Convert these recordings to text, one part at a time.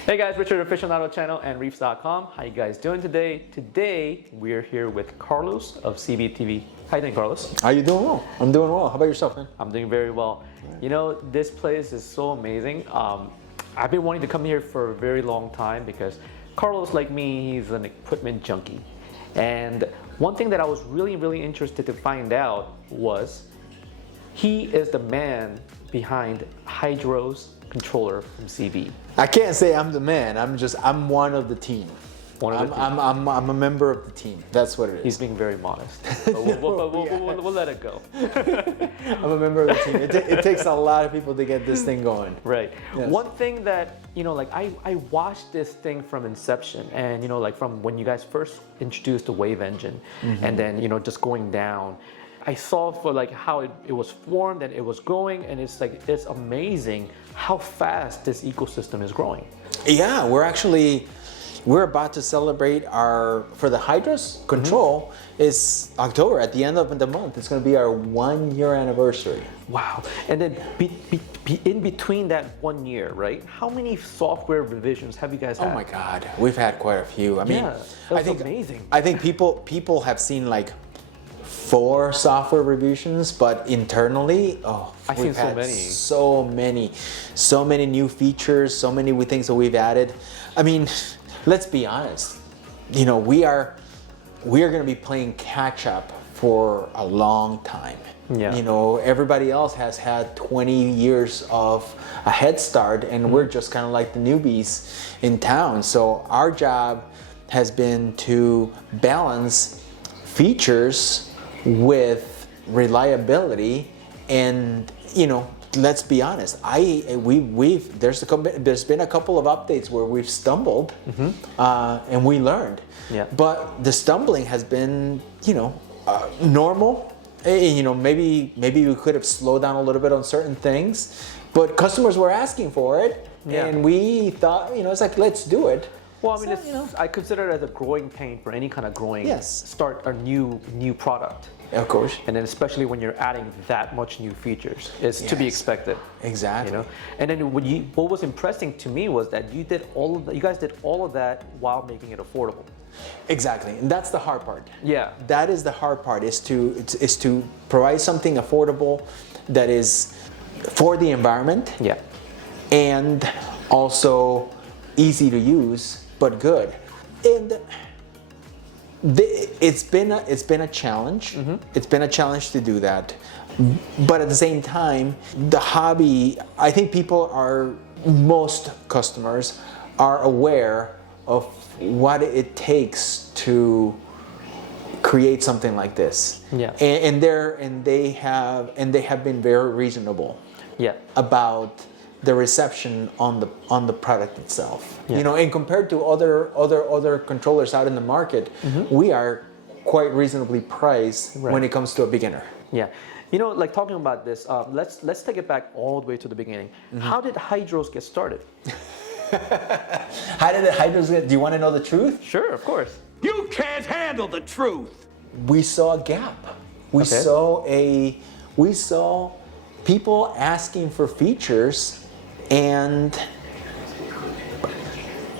Hey guys, Richard Aficionado channel and reefs.com. How you guys doing today? Today we're here with Carlos of CBTV. How you doing, Carlos? How you doing? Well, I'm doing well. How about yourself, man? I'm doing very well. You know, this place is so amazing. I've been wanting to come here for a very long time because Carlos, like me, he's an equipment junkie. And one thing that I was really interested to find out was he is the man behind Hydro's controller from CB. I can't say I'm the man. I'm one of the team. I'm a member of the team. That's what it is. He's being very modest. We'll let it go. I'm a member of the team. It takes a lot of people to get this thing going. Right. Yes. One thing that, you know, like I watched this thing from inception, and, you know, like from when you guys first introduced the wave engine, and then, you know, just going down. I saw for like how it was formed and it was growing, and it's like, it's amazing how fast this ecosystem is growing. Yeah, we're about to celebrate for the Hydro's control is October. At the end of the month, it's going to be our 1-year anniversary. Wow. And then in between that 1 year, right? How many software revisions have you guys had? Oh my God, we've had quite a few. I mean, yeah, that's amazing. I think people have seen like 4 software revisions, but internally, I've seen so many new features, so many things that we've added. I mean, let's be honest. You know, we are going to be playing catch up for a long time. Yeah. You know, everybody else has had 20 years of a head start, and we're just kind of like the newbies in town. So our job has been to balance features with reliability, and, you know, let's be honest. There's been a couple of updates where we've stumbled, and we learned. Yeah. But the stumbling has been, you know, normal. You know, maybe we could have slowed down a little bit on certain things, but customers were asking for it, and we thought, you know, it's like, let's do it. Well, I mean, I consider it as a growing pain for any kind of growing start a new product. Of course. And then especially when you're adding that much new features, it's to be expected. Exactly. You know. And then what was impressive to me was that you guys did all of that while making it affordable. Exactly, and that's the hard part. Yeah. That is the hard part, is to provide something affordable that is for the environment. Yeah. And also easy to use, but good. And it's been a challenge. It's been a challenge to do that. But at the same time, the hobby, I think most customers are aware of what it takes to create something like this. Yeah. And they have been very reasonable. Yeah. About the reception on the product itself. Yeah. You know, and compared to other controllers out in the market, we are quite reasonably priced when it comes to a beginner. Yeah. You know, like talking about this, let's take it back all the way to the beginning. How did Hydros get started? How did the Hydros get? Do you want to know the truth? Sure, of course. You can't handle the truth. We saw a gap. We saw people asking for features, and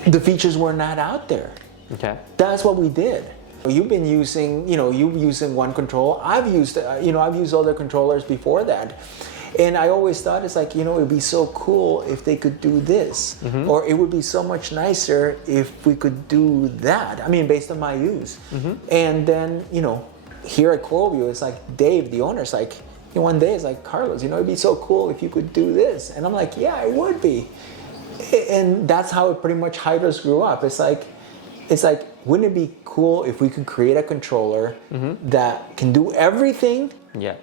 the features were not out there. Okay. That's what we did. You've been using, you using one control. I've used other controllers before that. And I always thought, it's like, you know, it'd be so cool if they could do this, or it would be so much nicer if we could do that. I mean, based on my use. And then, you know, here at Coralvue, it's like Dave, the owner's like, one day it's like, Carlos, you know, it'd be so cool if you could do this. And I'm like, yeah, it would be. And that's how it pretty much Hydros grew up. It's like, wouldn't it be cool if we could create a controller that can do everything,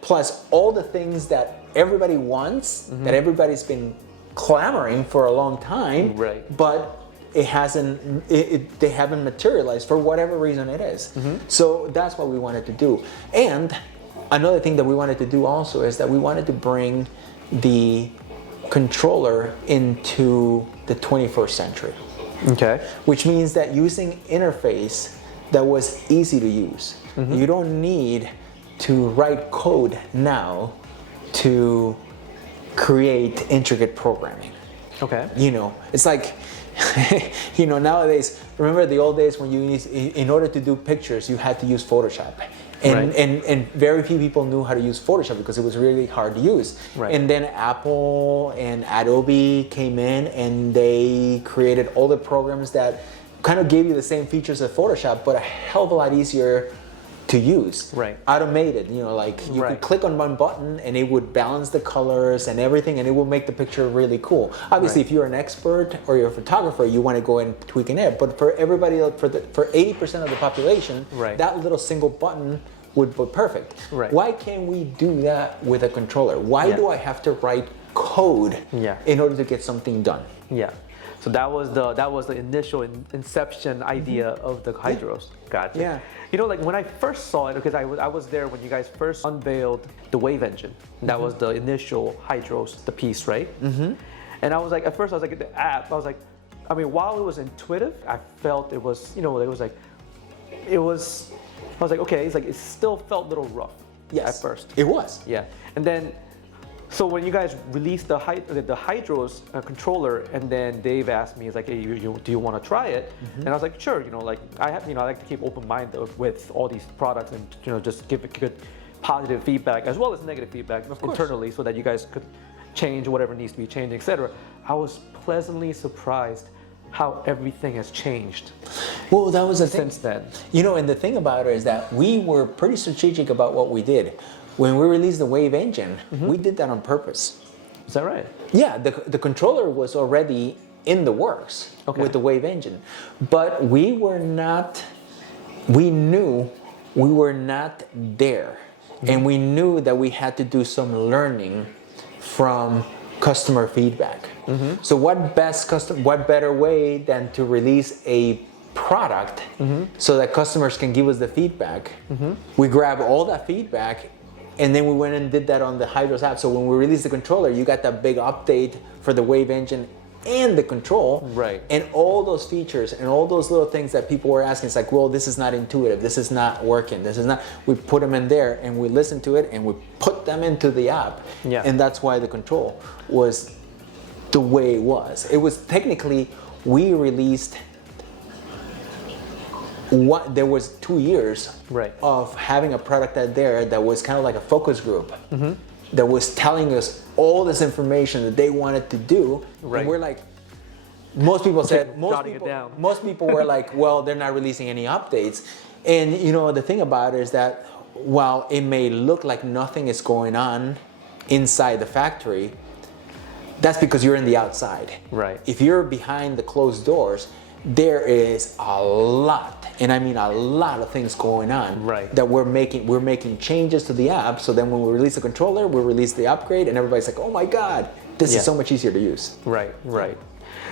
plus all the things that everybody wants, that everybody's been clamoring for a long time, but they haven't materialized for whatever reason it is. So that's what we wanted to do. And another thing that we wanted to do also is that we wanted to bring the controller into the 21st century. Okay. Which means that using interface that was easy to use. You don't need to write code now to create intricate programming. Okay. You know, it's like, you know, nowadays, remember the old days when in order to do pictures, you had to use Photoshop. And, Right. and very few people knew how to use Photoshop because it was really hard to use. Right. And then Apple and Adobe came in and they created all the programs that kind of gave you the same features as Photoshop, but a hell of a lot easier to use. Right. Automated, you know, like you Right. could click on one button and it would balance the colors and everything, and it will make the picture really cool. Obviously, Right. if you're an expert or you're a photographer, you want to go and tweak and edit. But for everybody else, for 80% of the population, Right. that little single button would be perfect. Right. Why can't we do that with a controller? Why Yeah. do I have to write code Yeah. in order to get something done? Yeah. So that was the initial inception idea of the hydros. Gotcha. Yeah. You know, like when I first saw it, because I was there when you guys first unveiled the wave engine. That was the initial hydros, the piece, right? Mm-hmm. And I was like, at first I was like, the app. I was like, I mean, while it was intuitive, I felt it was, you know, it was like, it was. I was like, okay, it's like it still felt a little rough. Yes. At first. It was. Yeah. And then, so when you guys released the hydros controller, and then Dave asked me, he's like, hey, do you want to try it? And I was like, sure. You know, like I like to keep open mind with all these products, and you know, just give it good positive feedback as well as negative feedback internally, so that you guys could change whatever needs to be changed, etc. I was pleasantly surprised how everything has changed Well, that was the thing. since then. You know, and the thing about it is that we were pretty strategic about what we did. When we released the Wave engine, we did that on purpose. Is that right? Yeah, the controller was already in the works Okay. with the Wave engine. But we knew we were not there. And we knew that we had to do some learning from customer feedback. So what better way than to release a product so that customers can give us the feedback? We grab all that feedback, and then we went and did that on the Hydros app. So when we released the controller, you got that big update for the Wave engine and the control, Right. and all those features and all those little things that people were asking. It's like, well, this is not intuitive, this is not working, this is not. We put them in there and we listened to it and we put them into the app. Yeah. And that's why the control was the way it was. It was technically, we released there was 2 years Right. of having a product out there that was kind of like a focus group that was telling us all this information that they wanted to do. Right. And we're like, most people said, jotting it down. most people were like, well, they're not releasing any updates. And you know, the thing about it is that while it may look like nothing is going on inside the factory, that's because you're in the outside. Right. If you're behind the closed doors, there is a lot, and I mean a lot of things going on. Right. That we're making changes to the app. So then when we release the controller, we release the upgrade, and everybody's like, oh my God, this Yeah. is so much easier to use. Right, right.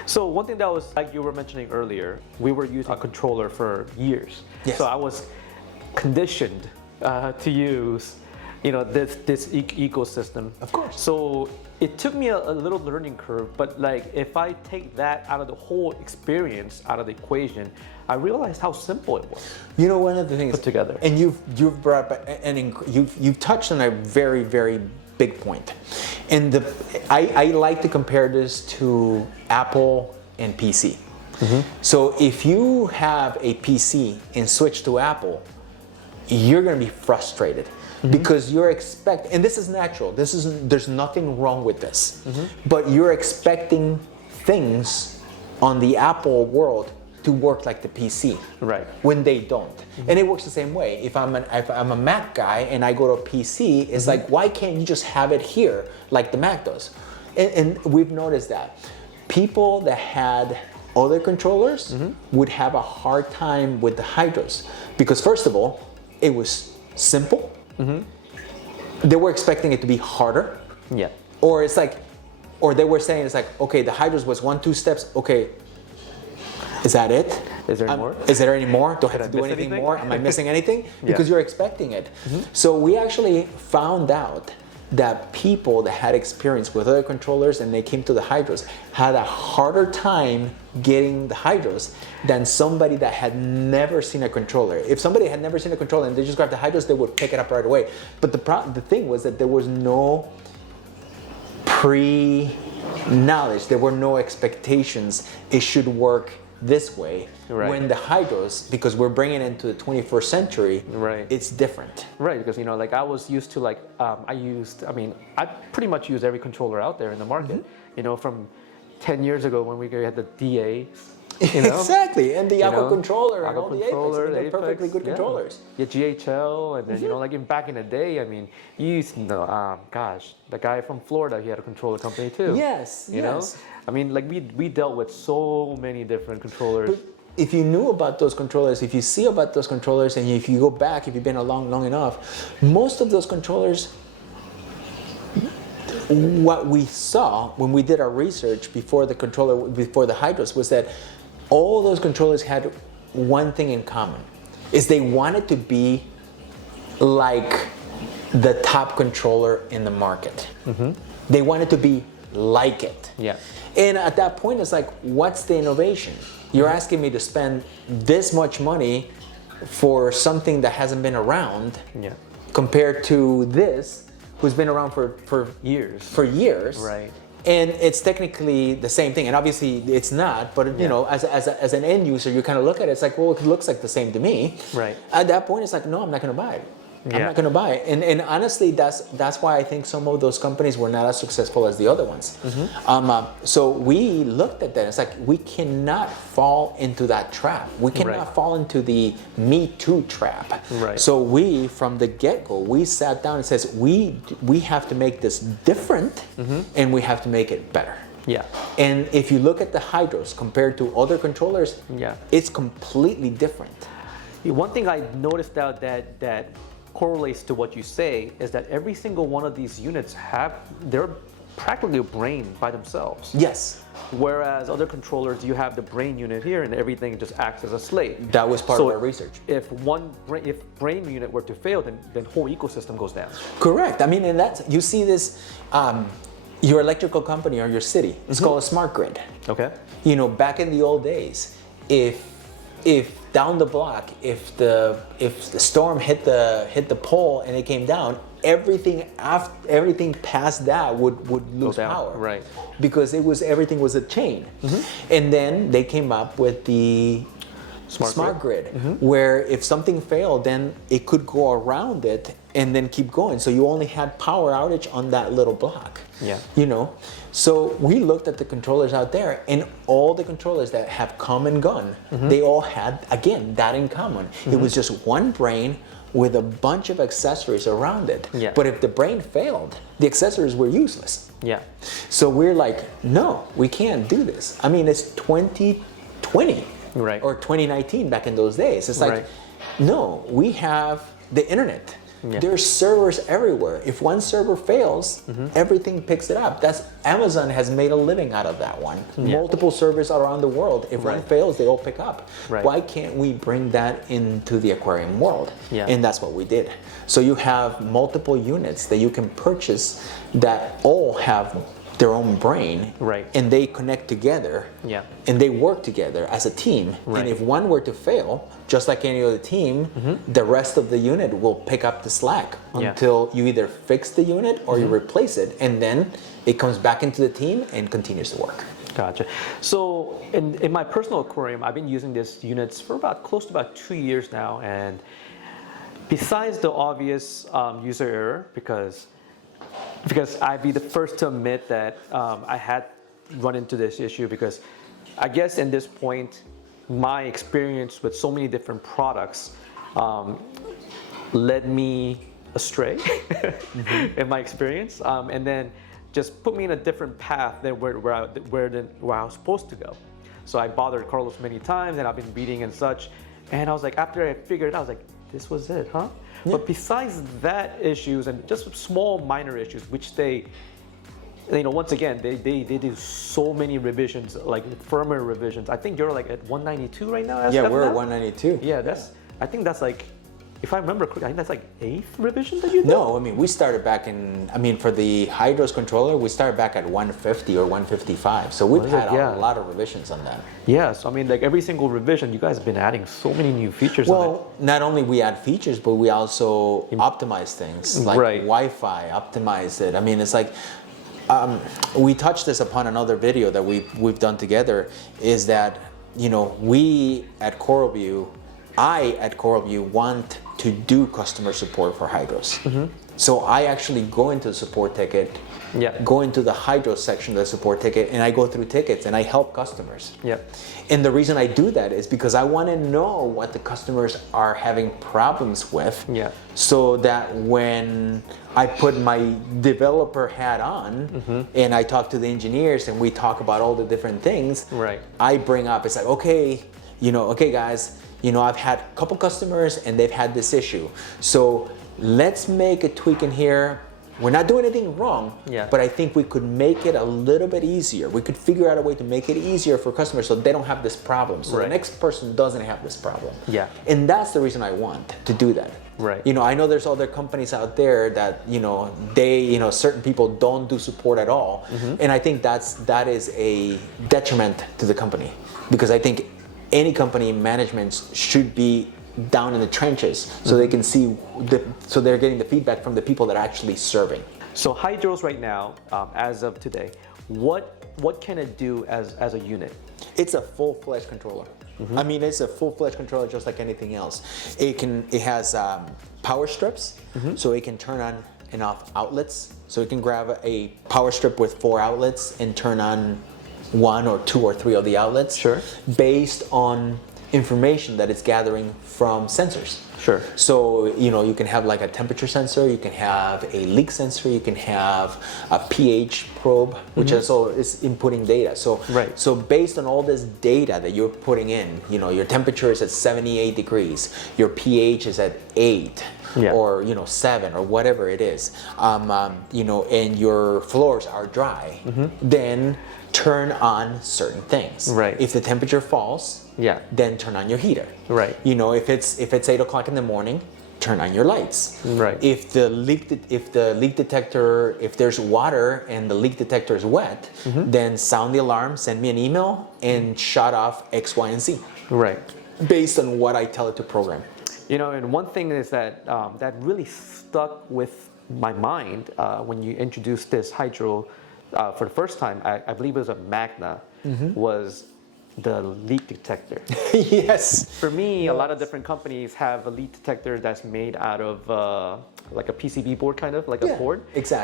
So one thing that was, like you were mentioning earlier, we were using a controller for years. Yes. So I was conditioned to use, you know, this ecosystem. Of course. So it took me a little learning curve, but like if I take that out of the whole experience, out of the equation, I realized how simple it was. You know, one of the things Put together. and you've brought up you've touched on a very, very big point. And I like to compare this to Apple and PC. So if you have a PC and switch to Apple, you're going to be frustrated because you're and this is natural. There's nothing wrong with this, but you're expecting things on the Apple world to work like the PC, Right. when they don't. And it works the same way. If I'm a Mac guy and I go to a PC, it's like, why can't you just have it here like the Mac does? And we've noticed that people that had other controllers would have a hard time with the Hydros because, first of all, it was simple. They were expecting it to be harder. Yeah. Or they were saying it's like, okay, the Hydros was 1-2 steps. Okay, is that it? Is there more? Is there any more? Do I have I to do miss anything anything? more? Am I missing anything? Because you're expecting it. So we actually found out that people that had experience with other controllers and they came to the Hydros had a harder time getting the Hydros than somebody that had never seen a controller. If somebody had never seen a controller and they just grabbed the Hydros, they would pick it up right away. But the thing was that there was no pre-knowledge. There were no expectations. It should work this way. Right. When the hydros, because we're bringing it into the 21st century, Right. it's different. Right, because like I was used to I pretty much use every controller out there in the market. From 10 years ago when we had the DA. Exactly, and the Aqua controller and Aqua all the controller, Apex, and they're Apex, perfectly good yeah. controllers. Yeah, GHL, and then like in back in the day, you used to know, gosh, the guy from Florida, he had a controller company too. Yes, you know, we dealt with so many different controllers. But if you knew about those controllers, if you see about those controllers, and if you go back, if you've been along long enough, most of those controllers, what we saw when we did our research before the hydros, was that all those controllers had one thing in common, is they wanted to be like the top controller in the market. They wanted to be like it. Yeah. And at that point, it's like, what's the innovation? You're asking me to spend this much money for something that hasn't been around, Yeah. compared to this, who's been around for Years. For years. Right. And it's technically the same thing, and obviously it's not. But as an end user, you kind of look at it. It's like, well, it looks like the same to me. Right. At that point, it's like, no, I'm not going to buy it. I'm Yeah. not going to buy it. And honestly, that's why I think some of those companies were not as successful as the other ones. So we looked at that. It's like, we cannot fall into that trap. We cannot Right. fall into the Me Too trap. Right. So we, from the get-go, we sat down and says, we have to make this different, and we have to make it better. Yeah. And if you look at the hydros compared to other controllers, Yeah. it's completely different. One thing I noticed out that correlates to what you say is that every single one of these units they're practically a brain by themselves. Yes. Whereas other controllers, you have the brain unit here and everything just acts as a slave. That was part of our research. If brain unit were to fail, then whole ecosystem goes down. Correct. And that's, you see this, your electrical company or your city, it's called a smart grid. Okay. Back in the old days, if down the block, if the storm hit the pole and it came down, everything past that would lose down, power, right? Because everything was a chain. And then they came up with the smart grid, where if something failed, then it could go around it and then keep going. So you only had power outage on that little block. Yeah. So we looked at the controllers out there, and all the controllers that have come and gone, they all had, again, that in common. It was just one brain with a bunch of accessories around it. Yeah. But if the brain failed, the accessories were useless. Yeah. So we're like, no, we can't do this. It's 2020. Right. Or 2019 back in those days. It's like, Right. no, we have the internet. Yeah. There's servers everywhere. If one server fails, everything picks it up. Amazon has made a living out of that one. Yeah. Multiple servers around the world. If one Right. fails, they all pick up. Right. Why can't we bring that into the aquarium world? Yeah. And that's what we did. So you have multiple units that you can purchase that all have their own brain, Right. and they connect together, Yeah. and they work together as a team. Right. And if one were to fail, just like any other team, the rest of the unit will pick up the slack Yeah. until you either fix the unit or you replace it, and then it comes back into the team and continues to work. Gotcha. So in my personal aquarium, I've been using these units for close to about 2 years now, and besides the obvious user error, because I'd be the first to admit that I had run into this issue, because I guess in this point, my experience with so many different products led me astray in my experience, and then just put me in a different path than where I was supposed to go. So I bothered Carlos many times, and I've been reading and such, and I was like, after I figured it out, I was like, this was it, huh? Yeah. But besides that issues and just small minor issues, which they, once again, they do so many revisions, like firmware revisions. I think you're like at 192 right now. Yeah, we're at 192. Yeah, I think that's like, if I remember correctly, I think that's like 8th revision that you did? No, we started back for the Hydros controller, we started back at 150 or 155. So we've had a lot of revisions on that. Yeah, so like every single revision, you guys have been adding so many new features on it. Well, not only we add features, but we also optimize things like Right. Wi-Fi, optimize it. It's like, We touched this upon another video that we've done together, is that, you know, I at Coralvue want to do customer support for hydros. So I actually go into the support ticket, go into the hydro section of the support ticket, and I go through tickets and I help customers. And the reason I do that is because I want to know what the customers are having problems with, so that when I put my developer hat on and I talk to the engineers and we talk about all the different things, I bring up, it's like, okay, okay guys, I've had a couple customers and they've had this issue. So let's make a tweak in here. We're not doing anything wrong, but I think we could make it a little bit easier. We could figure out a way to make it easier for customers so they don't have this problem. So the next person doesn't have this problem. And that's the reason I want to do that. I know there's other companies out there that, certain people don't do support at all. And I think that is a detriment to the company, because I think any company management should be down in the trenches so they can see so they're getting the feedback from the people that are actually serving. So hydros right now, as of today, what can it do as a unit? It's a full-fledged controller. I mean, it's a full-fledged controller just like anything else. It has power strips, so it can turn on and off outlets. So it can grab a power strip with 4 outlets and turn on 1 or 2 or 3 of the outlets, based on information that it's gathering from sensors. So, you can have like a temperature sensor, you can have a leak sensor, you can have a pH probe, which also is inputting data. So based on all this data that you're putting in, your temperature is at 78 degrees, your pH is at 8, or 7 or whatever it is, and your floors are dry, then turn on certain things. If the temperature falls, then turn on your heater. If it's 8 o'clock in the morning, turn on your lights. If the leak detector, if there's water and the leak detector is wet, then sound the alarm, send me an email, and shut off X, Y, and Z. Based on what I tell it to program. And one thing is that that really stuck with my mind when you introduced this hydro for the first time. I believe it was a Magna, was the leak detector. For me, a lot of different companies have a leak detector that's made out of like a PCB board, kind of like a board.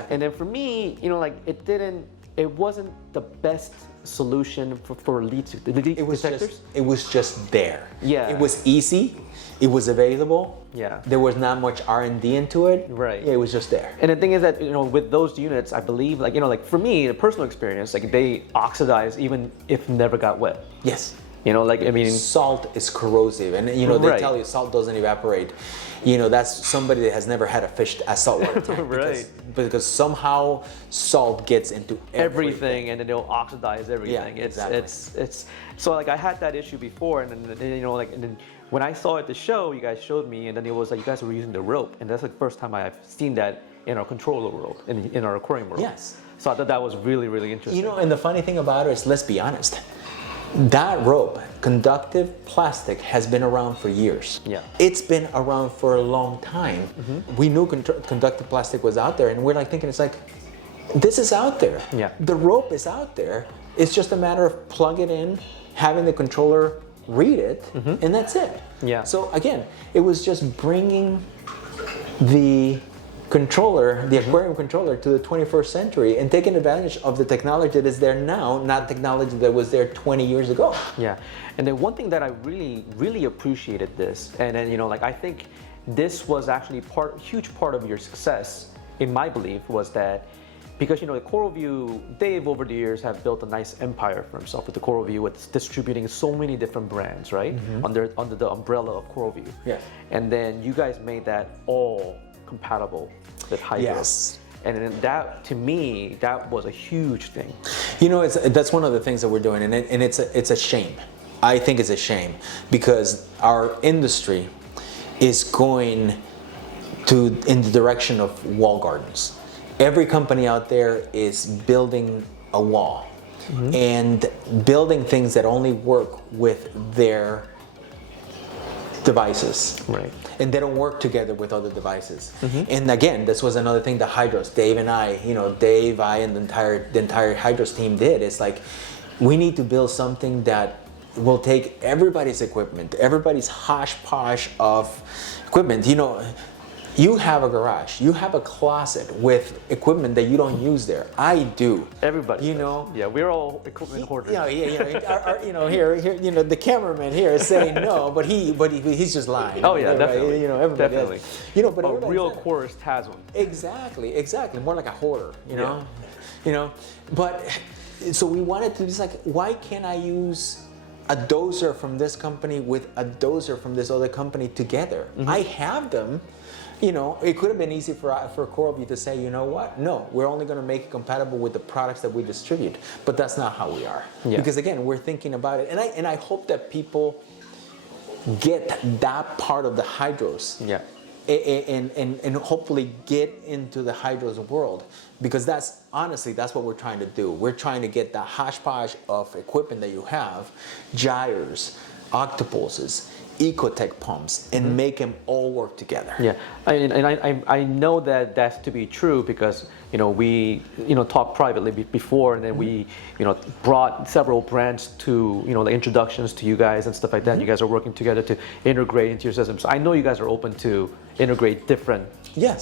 And then for me, it wasn't the best solution for leak detectors. It was just there. It was easy. It was available. There was not much R&D into it. It was just there. And the thing is that, with those units, I believe, for me, a personal experience, they oxidize even if never got wet. Salt is corrosive, and they tell you salt doesn't evaporate. That's somebody that has never had a fish at saltwater tank. Because somehow salt gets into everything, and then it'll oxidize everything. It's so I had that issue before, and then when I saw it at the show, you guys showed me, and then it was like you guys were using the rope, and that's the first time I've seen that in our controller world, in our aquarium world. So I thought that was really, really interesting. And the funny thing about it is, let's be honest, that rope, conductive plastic, has been around for years. It's been around for a long time. We knew conductive plastic was out there, and we're thinking, it's like, this is out there. The rope is out there. It's just a matter of plug it in, having the controller read it, and that's it. So again, it was just bringing the controller, the aquarium controller, to the 21st century and taking advantage of the technology that is there now, not technology that was there 20 years ago. And then one thing that I really, really appreciated this, and then I think this was actually a huge part of your success, in my belief, was that because the Coralvue, Dave over the years have built a nice empire for himself with the Coralvue, with distributing so many different brands, under the umbrella of Coralvue. And then you guys made that all compatible with hydro. And then that, to me, that was a huge thing. That's one of the things that we're doing, and it's a shame. I think it's a shame, because our industry is going in the direction of wall gardens. Every company out there is building a wall and building things that only work with their devices. Right. And they don't work together with other devices. And again, this was another thing that Hydros, Dave and I, Dave, I, and the entire Hydros team did. It's like, we need to build something that will take everybody's equipment, everybody's hodgepodge of equipment. You have a garage, you have a closet with equipment that you don't use there. I do. Everybody. does. Yeah, we're all equipment hoarders. Yeah. Here, the cameraman here is saying no, but he's just lying. Oh yeah, Everybody, definitely. everybody Definitely. Does. But a everybody real does. chorist has one. Exactly. More like a hoarder, But so we wanted to just like, why can't I use a dozer from this company with a dozer from this other company together? I have them. It could have been easy for Coralvue to say, you know what? No, we're only going to make it compatible with the products that we distribute. But that's not how we are. Yeah. Because again, we're thinking about it, and I hope that people get that part of the Hydros. Yeah. And hopefully get into the Hydros world, because that's what we're trying to do. We're trying to get the hodgepodge of equipment that you have, gyres, octopuses, Ecotech pumps, and make them all work together. Yeah, I know that that's to be true because we talked privately before, and then we brought several brands to the introductions to you guys and stuff like that. You guys are working together to integrate into your system. So I know you guys are open to integrate different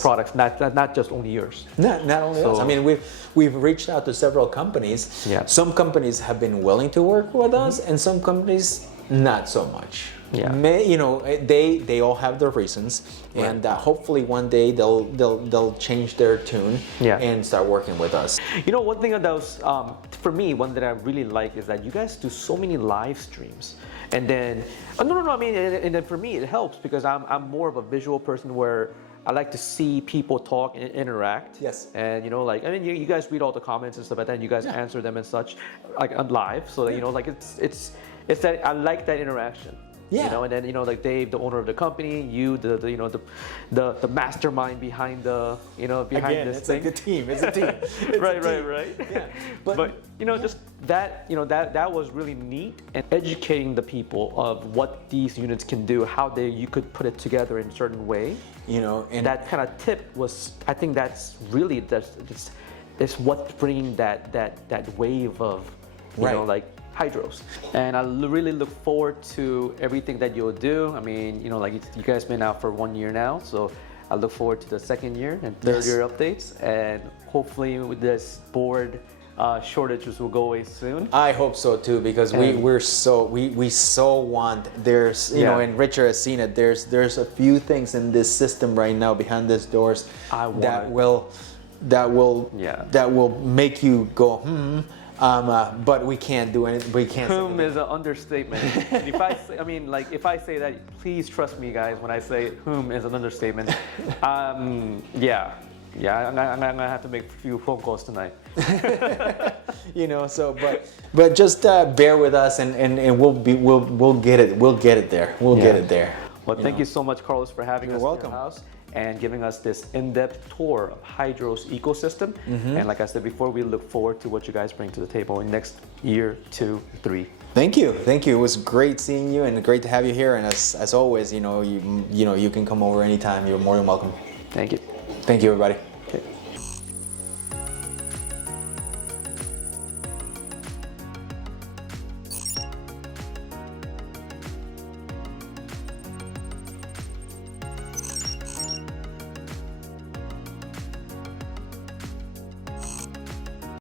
products, not just only yours. Not only us. I mean, we've reached out to several companies. Yeah. Some companies have been willing to work with us, and some companies not so much. Yeah. They all have their reasons, and hopefully one day they'll change their tune and start working with us. One thing that was for me, one that I really like is that you guys do so many live streams, and then I mean, and then for me it helps because I'm more of a visual person where I like to see people talk and interact. Yes. And you guys read all the comments and stuff like that, and you guys answer them and such, like on live. So it's that I like that interaction. Yeah. And then like Dave, the owner of the company, you, the mastermind behind the behind this it's thing. like a team. It's a team. It's right. a team. Right. Yeah. But just that was really neat, and educating the people of what these units can do, how you could put it together in a certain way. And that kind of tip was, I think that's really it's what's bringing that wave of like Hydros. And I really look forward to everything that you'll do. I mean, you guys been out for 1 year now, so I look forward to the second year and third year updates, and hopefully with this board shortages will go away soon. I hope so too, because we so want. There's and Richard has seen it. There's a few things in this system right now behind these doors that will make you go but we can't do anything. We can't. Is an understatement. And if I say that, please trust me, guys. When I say is an understatement. I'm gonna have to make a few phone calls tonight. But just bear with us, and we'll get it. We'll get it there. We'll get it there. Well, thank you so much, Carlos, for having us welcome. in your house and giving us this in-depth tour of Hydros ecosystem. And like I said before, we look forward to what you guys bring to the table in next year, 2, 3. Thank you. It was great seeing you, and great to have you here. And as always, you can come over anytime. You're more than welcome. Thank you. Thank you, everybody.